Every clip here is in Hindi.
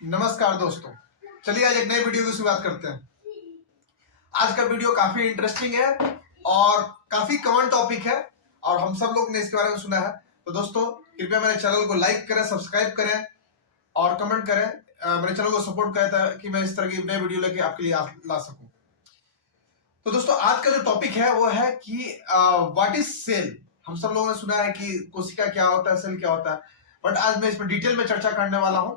नमस्कार दोस्तों, चलिए आज एक नए वीडियो की शुरुआत करते हैं। आज का वीडियो काफी इंटरेस्टिंग है और काफी कॉमन टॉपिक है और हम सब लोग ने इसके बारे में सुना है। तो दोस्तों कृपया मेरे चैनल को लाइक करें, सब्सक्राइब करें और कमेंट करें। मेरे चैनल को सपोर्ट करें ताकि मैं इस तरह की नए वीडियो लेके आपके लिए ला सकूं। तो दोस्तों आज का जो टॉपिक है वो है कि व्हाट इज सेल। हम सब लोगों ने सुना है कि कोशिका क्या होता है, सेल क्या होता है, बट आज मैं इस पर डिटेल में चर्चा करने वाला हूं।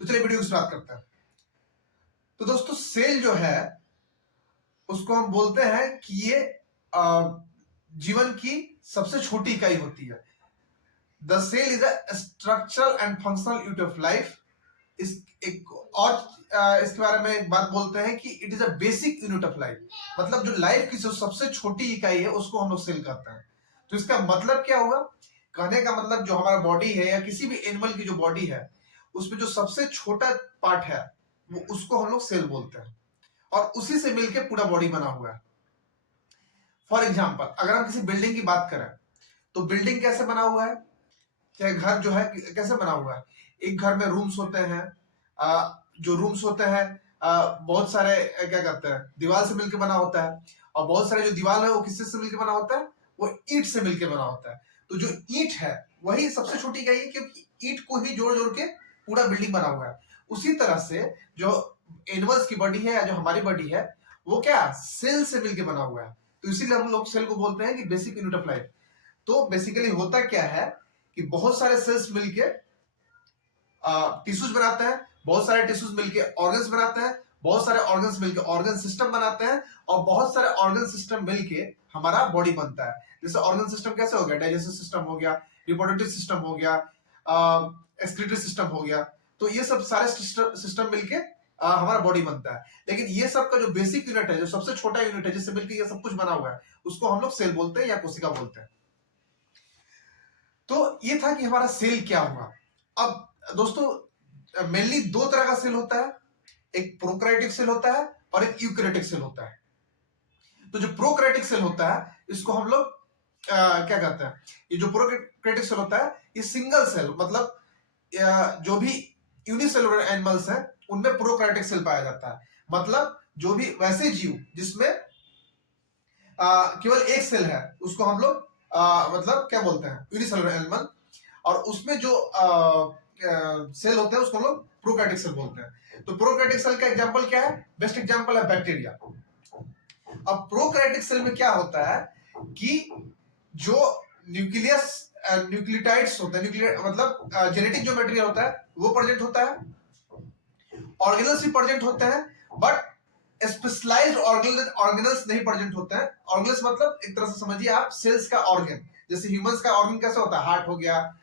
तो चलिए वीडियो की शुरुआत करते हैं। तो दोस्तों सेल जो है उसको हम बोलते हैं कि ये जीवन की सबसे छोटी इकाई होती है। The cell is a structural and functional unit of life. इसके बारे में एक बात बोलते हैं कि it is a basic unit of life. मतलब जो लाइफ की जो सबसे छोटी इकाई है उसको हम लोग सेल कहते हैं। तो इसका मतलब क्या होगा? कहने का मतलब जो हमारा बॉडी है या किसी भी एनिमल की जो बॉडी है उसमें जो सबसे छोटा पार्ट है वो उसको हम लोग सेल बोलते हैं और उसी से मिलकर पूरा बॉडी बना हुआ है। फॉर एग्जाम्पल अगर हम किसी बिल्डिंग की बात करें तो बिल्डिंग कैसे बना हुआ है, चाहे घर जो है कैसे बना हुआ है। एक घर में रूम्स होते हैं, जो रूम्स होते हैं बहुत सारे क्या कहते हैं दीवार से मिलकर बना होता है और बहुत सारे जो दीवार है वो किससे से मिलकर बना होता है, वो ईंट से मिलकर बना होता है। तो जो ईंट है वही सबसे छोटी इकाई है क्योंकि ईंट को ही जोड़ जोड़ के पूरा बिल्डिंग बना हुआ है। उसी तरह से जो एनिमल्स की बॉडी है या जो हमारी बॉडी है वो क्या सेल से मिलकर बना हुआ है। तो इसीलिए हम लोग सेल को बोलते हैं कि बेसिक यूनिट ऑफ लाइफ। तो बेसिकली होता क्या है कि बहुत सारे सेल्स मिलके टिश्यूज बनाते हैं, बहुत सारे टिश्यूज मिलके ऑर्गन्स बनाते हैं, बहुत सारे ऑर्गन्स मिलके ऑर्गन सिस्टम बनाते हैं और बहुत सारे ऑर्गन सिस्टम मिलके हमारा बॉडी बनता है। जैसे ऑर्गन सिस्टम कैसे हो गया, डाइजेस्टिव सिस्टम हो गया, रिप्रोडक्टिव सिस्टम हो गया, एक्सक्रीटरी सिस्टम हो गया। तो ये सब सारे सिस्टम मिलके हमारा बॉडी बनता है। लेकिन ये सब का जो बेसिक यूनिट है, जो सबसे छोटा यूनिट है जिससे मिलकर ये सब कुछ बना हुआ है, उसको हम लोग सेल बोलते हैं या कोशिका बोलते हैं। तो ये था कि हमारा सेल क्या हुआ। अब दोस्तों मेनली दो तरह का सेल होता है, एक प्रोकैरियोटिक सेल होता है और एक यूकैरियोटिक सेल होता है। तो जो प्रोकैरियोटिक सेल होता है इसको हम लोग क्या कहते हैं, ये जो प्रोकैरियोटिक सेल होता है ये सिंगल सेल, मतलब जो भी यूनिसेलुलर एनिमल्स हैं उनमें प्रोकैरियोटिक सेल पाया जाता है। मतलब जो भी वैसे जीव जिसमें केवल एक सेल है उसको हम लोग मतलब क्या बोलते हैं, यूनिसेलुलर एनिमल। और उसमें जो सेल होते हैं उसको हम लोग प्रोकैरियोटिक सेल बोलते हैं। तो प्रोकैरियोटिक सेल का एग्जांपल क्या है? बेस्ट एग्जांपल है बैक्टीरिया। अब प्रोकैरियोटिक सेल में क्या होता है कि जो न्यूक्लियस न्यूक्लियोटाइड्स होते हैं, मतलब जेनेटिक जो मटेरियल होता है वो प्रेजेंट होता है, ऑर्गेनल्स भी प्रेजेंट होते हैं, बट स्पेशलाइज्ड ऑर्गेनल्स नहीं प्रेजेंट होते हैं। ऑर्गेनल्स मतलब एक तरह से समझिए आप सेल्स का ऑर्गन। जैसे ह्यूमंस का ऑर्गन कैसे होता है, हार्ट हो गया,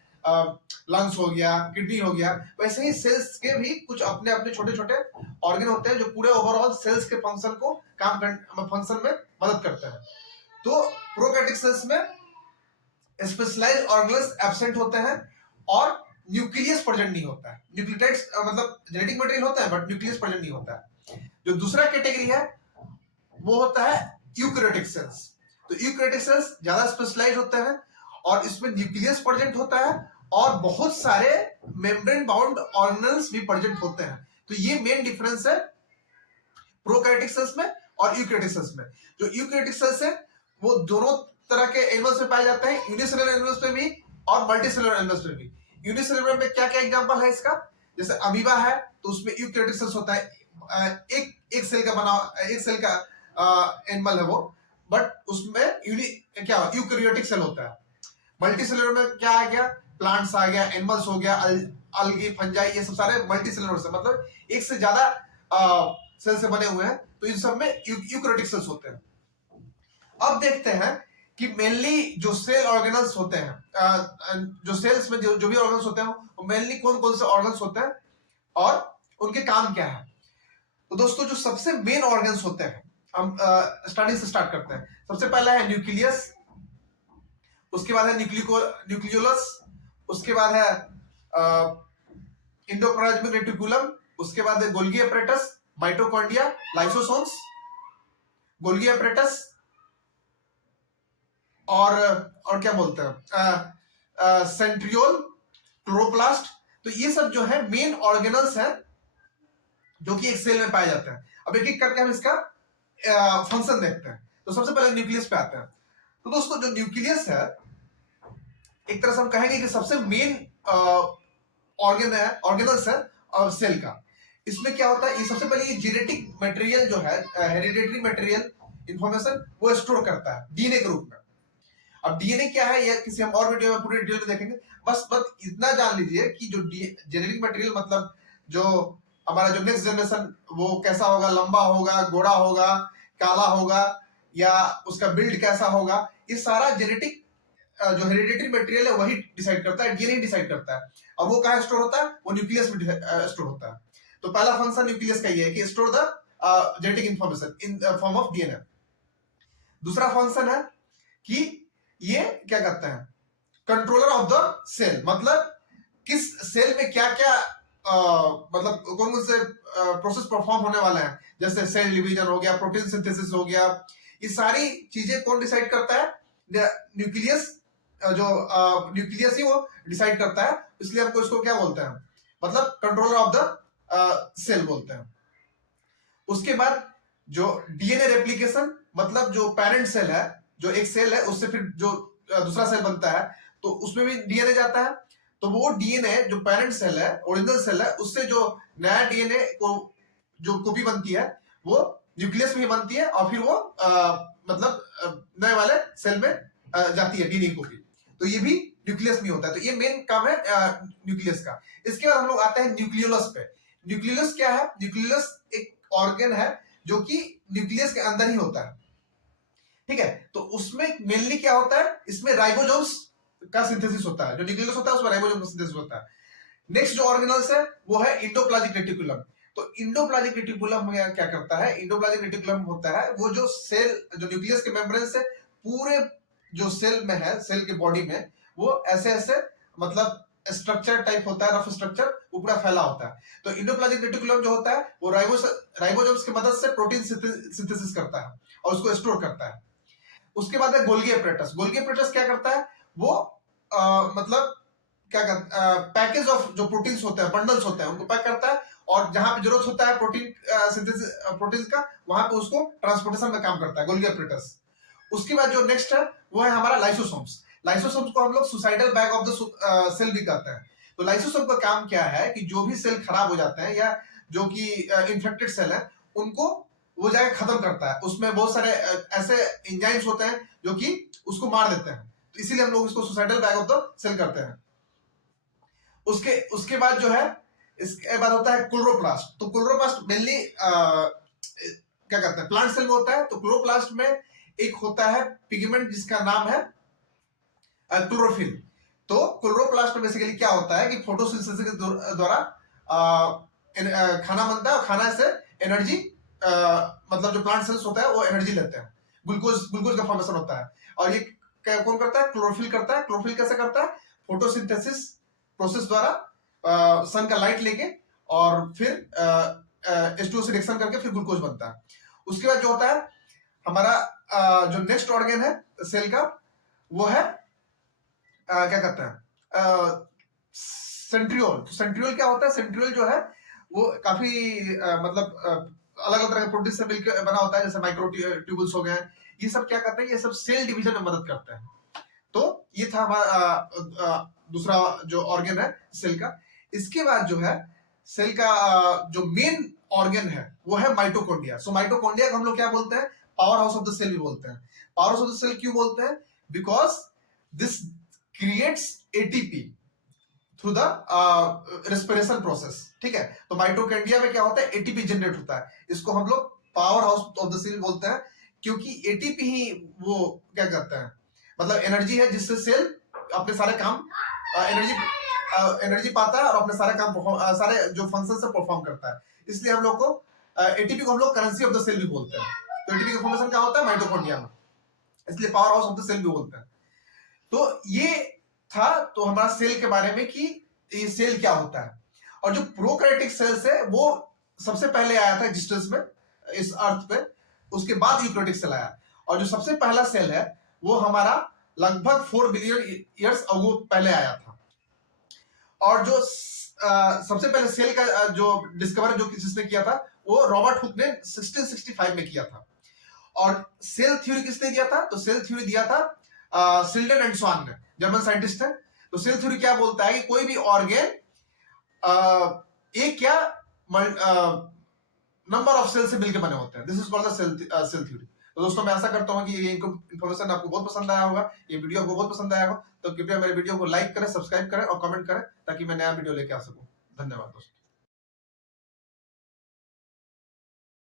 लंग्स हो गया, किडनी हो गया, वैसे ही सेल्स के भी कुछ अपने अपने छोटे छोटे ऑर्गन होते हैं जो पूरे ओवरऑल सेल्स के फंक्शन को फंक्शन में मदद करते हैं। तो प्रोकैरियोटिक सेल्स में स्पेशलाइज्ड ऑर्गेनल्स एब्सेंट होते हैं और न्यूक्लियस प्रेजेंट नहीं होता है। न्यूक्लियोटाइड्स मतलब जेनेटिक मटेरियल होता है बट न्यूक्लियस प्रेजेंट नहीं होता है। जो दूसरा कैटेगरी है वो होता है यूकैरियोटिक सेल्स। तो यूकैरियोटिक सेल्स ज्यादा स्पेशलाइज होते हैं और इसमें न्यूक्लियस प्रेजेंट होता है और बहुत सारे मेम्ब्रेन बाउंड ऑर्गेनल्स भी प्रेजेंट होते हैं। तो ये मेन डिफरेंस है प्रोकैरियोटिक सेल्स में और यूकैरियोटिक सेल्स में। जो यूकैरियोटिक सेल्स है वो दोनों तरह के एनिमल्स में पाए जाते हैं, यूनिसेलुलर एनिमल्स में भी और मल्टीसेलुलर एनिमल्स में भी। यूनिसेलुलर में क्या क्या एग्जांपल है इसका? जैसे अमीबा है तो उसमें यूकैरियोटिक सेल्स होता है, एक सेल का बना, एक सेल का एनिमल है वो, बट उसमें क्या यूकैरियोटिक सेल होता है। मल्टीसेलुलर में क्या आ गया, प्लांट्स आ गया, एनिमल्स हो गया, अलगी, फंजाई, ये सब सारे मल्टीसेलुलर से मतलब एक से ज्यादा सेल से बने हुए हैं। तो इन सब में यूकैरियोटिक सेल्स होते हैं। अब देखते हैं कि मेनली जो सेल ऑर्गेनल्स होते हैं, जो सेल्स में जो भी ऑर्गन्स होते हैं वो मेनली कौन कौन से ऑर्गन्स होते हैं और उनके काम क्या है। तो दोस्तों जो सबसे मेन ऑर्गन्स होते हैं, हम स्टार्टिंग से स्टार्ट करते हैं। सबसे पहला है न्यूक्लियस, उसके बाद है न्यूक्लियोलस, उसके बाद है एंडोप्लाज्मिक रेटिकुलम, उसके बाद है Golgi apparatus, mitochondria, lysosomes, Golgi apparatus और क्या बोलते हैं सेंट्रियोल, क्लोरोप्लास्ट, तो ये सब जो है मेन ऑर्गेनल्स है जो कि एक सेल में पाए जाते हैं। अब एक एक करके हम इसका फंक्शन देखते हैं। तो सबसे पहले न्यूक्लियस पे आते हैं। तो दोस्तों जो न्यूक्लियस है, एक तरह से हम कहेंगे कि सबसे मेन ऑर्गेनल्स है और सेल का। इसमें क्या होता है, ये सबसे पहले ये जेनेटिक मटेरियल जो है, हेरिडेटरी मटेरियल इंफॉर्मेशन वो स्टोर करता है डीएनए के रूप में। अब डीएनए क्या है ये किसी हम और वीडियो में पूरी डिटेल में देखेंगे। बस इतना जान लीजिए कि जो जेनेटिक मटेरियल मतलब जो हमारा जो नेक्स्ट जनरेशन वो कैसा होगा, लंबा होगा, गोरा होगा, काला होगा, या उसका बिल्ड कैसा होगा, ये सारा जेनेटिक जो हेरिडेटरी मटेरियल है वही डिसाइड करता है, डीएनए डिसाइड करता है। और वो कहाँ स्टोर होता है, वो न्यूक्लियस में स्टोर होता है। तो पहला फंक्शन न्यूक्लियस का ये है कि store the genetic information in form of DNA. दूसरा फंक्शन है कि ये क्या करता है, कंट्रोलर ऑफ द सेल, मतलब किस सेल में क्या क्या मतलब कौन कौन से प्रोसेस परफॉर्म होने वाले हैं, जैसे सेल डिवीजन हो गया, प्रोटीन सिंथेसिस हो गया, ये सारी चीजें कौन डिसाइड करता है, न्यूक्लियस। जो न्यूक्लियस ही वो डिसाइड करता है, इसलिए हमको इसको क्या बोलते हैं, मतलब कंट्रोलर ऑफ द सेल बोलते हैं। उसके बाद जो डीएनए रेप्लिकेशन, मतलब जो पेरेंट सेल है, जो एक सेल है उससे फिर जो दूसरा सेल बनता है, तो उसमें भी डीएनए जाता है। तो वो डीएनए जो पेरेंट सेल है, ओरिजिनल सेल है, उससे जो नया डीएनए को जो कॉपी बनती है वो न्यूक्लियस में ही बनती है, और फिर वो मतलब नए वाले सेल में जाती है डीएनए कॉपी। तो ये भी न्यूक्लियस में होता है। तो ये मेन काम है न्यूक्लियस का। इसके बाद हम लोग आते हैं न्यूक्लियोलस पे। न्यूक्लियोलस क्या है, न्यूक्लियोलस एक ऑर्गन है जो कि न्यूक्लियस के अंदर ही होता है, ठीक है। तो उसमें मेनली क्या होता है, इसमें राइबोसोम्स का सिंथेसिस होता है। जो न्यूक्लियस होता है उसमें राइबोसोम का सिंथेसिस होता है। नेक्स्ट जो ऑर्गेनल्स है वो है इंडोप्लाज्मिक रेटिकुलम। तो इंडोप्लाज्मिक रेटिकुलम क्या करता है, इंडोप्लाज्मिक रेटिकुलम होता है वो जो सेल, जो न्यूक्लियस के मेम्ब्रेन से पूरे जो सेल में है, सेल के बॉडी में, वो ऐसे ऐसे मतलब स्ट्रक्चर टाइप होता है, रफ स्ट्रक्चर, वो पूरा फैला होता है। तो इंडोप्लाज्मिक रेटिकुलम जो होता है वो राइबोसोम्स की मदद से प्रोटीन सिंथेसिस करता है और उसको स्टोर करता है। उसके बाद है गोल्गी एपरेटस। गोल्गी एपरेटस क्या करता है, वो मतलब क्या करता है, पैकेज ऑफ जो प्रोटीन्स होते हैं, बंडल्स होते हैं, उनको पैक करता है, और जहां पे जरूरत होता है प्रोटीन सिंथेसिस प्रोटीन का, वहां पे उसको ट्रांसपोर्टेशन में काम करता है गोल्गी एपरेटस। उसके बाद जो नेक्स्ट है वो है हमारा लाइसोसोम्स। लाइसोसोम्स को हम लोग suicidal bag of the cell भी कहते हैं। तो लाइसोसोम का काम क्या है कि जो भी सेल खराब हो जाते हैं या जो कि इन्फेक्टेड सेल है, उनको वो जाके खत्म करता है। उसमें बहुत सारे ऐसे एंजाइम्स होते हैं जो कि उसको मार देते हैं, तो इसीलिए हम लोग इसको suicidal bag of the cell करते हैं। उसके बाद जो है, इसके बाद होता है क्लोरोप्लास्ट। तो क्लोरोप्लास्ट मेनली क्या करता है, प्लांट सेल में होता है। तो क्लोरोप्लास्ट में एक होता है पिगमेंट जिसका नाम है क्लोरोफिल। तो क्लोरोप्लास्ट में बेसिकली क्या होता है कि फोटोसिंथेसिस के द्वारा खाना बनता है, और खाना से एनर्जी मतलब जो प्लांट सेल्स होता है वो एनर्जी लेते हैं, ग्लूकोज का फॉर्मेशन होता है। और ये कौन करता है, क्लोरोफिल करता है। क्लोरोफिल कैसे करता है, फोटोसिंथेसिस प्रोसेस द्वारा सन का लाइट लेके और फिर H2O से रिएक्शन करके फिर ग्लूकोज बनता है। उसके बाद जो होता है हमारा जो नेक्स्ट ऑर्गन है सेल का, वो है क्या कहते हैं, सेंट्रियोल। तो सेंट्रियोल क्या होता है, सेंट्रियोल जो है वो काफी मतलब अलग अलग तरह के प्रोटीन से मिलकर बना होता है, जैसे माइक्रो ट्यूबुल्स हो गए। ये सब क्या करते हैं, ये सब सेल डिवीजन में मदद करते हैं। तो ये था हमारा दूसरा जो ऑर्गन है सेल का। इसके बाद जो है सेल का जो मेन ऑर्गन है वो है माइटोकॉन्ड्रिया। सो माइटोकॉन्ड्रिया को हम लोग क्या बोलते हैं, power house of the cell भी बोलते हैं। Power house of the cell क्यों बोलते हैं, because this creates ATP through the respiration process, ठीक है। तो माइटोकॉन्ड्रिया में क्या होता है, एटीपी जनरेट होता है। इसको हम लोग power house of the cell बोलते हैं, क्योंकि एटीपी ही वो क्या करता है, मतलब एनर्जी है जिससे सेल अपने सारे काम एनर्जी पाता है और अपने सारे काम सारे जो फंक्शन से परफॉर्म करता है। इसलिए हम लोग को एटीपी को हम लोग करेंसी ऑफ द सेल भी बोलते हैं। तो एटीपी का फॉर्मेशन क्या होता है माइटोकॉन्ड्रिया में, इसलिए power house of the cell भी बोलते हैं। तो ये था तो हमारा सेल के बारे में कि ये सेल क्या होता है। और जो प्रोकैरियोटिक सेल्स है वो सबसे पहले आया था एग्जिस्टेंस में इस अर्थ पे, उसके बाद यूकैरियोटिक सेल आया। और जो सबसे पहला सेल है वो हमारा लगभग 4 बिलियन ईयर्स अगो पहले आया था। और जो सबसे पहले सेल का जो डिस्कवर जो किसने किया था, वो रॉबर्ट हुक ने 1665 में किया था। और सेल थ्योरी किसने दिया था? तो सेल थ्योरी दिया था सिल्डन एंड स्वान ने, जर्मन साइंटिस्ट है। तो सेल थ्योरी क्या बोलता है कि कोई भी ऑर्गेन एक या नंबर ऑफ सेल से मिलकर बने होते हैं। This is called the cell theory. तो दोस्तों मैं आशा करता हूं कि ये इन्फॉर्मेशन आपको बहुत पसंद आया होगा, ये वीडियो आपको बहुत पसंद आया होगा। तो कृपया मेरे वीडियो को लाइक करें, सब्सक्राइब करें और कमेंट करें, ताकि मैं नया वीडियो लेके आ सकूं। धन्यवाद दोस्तों।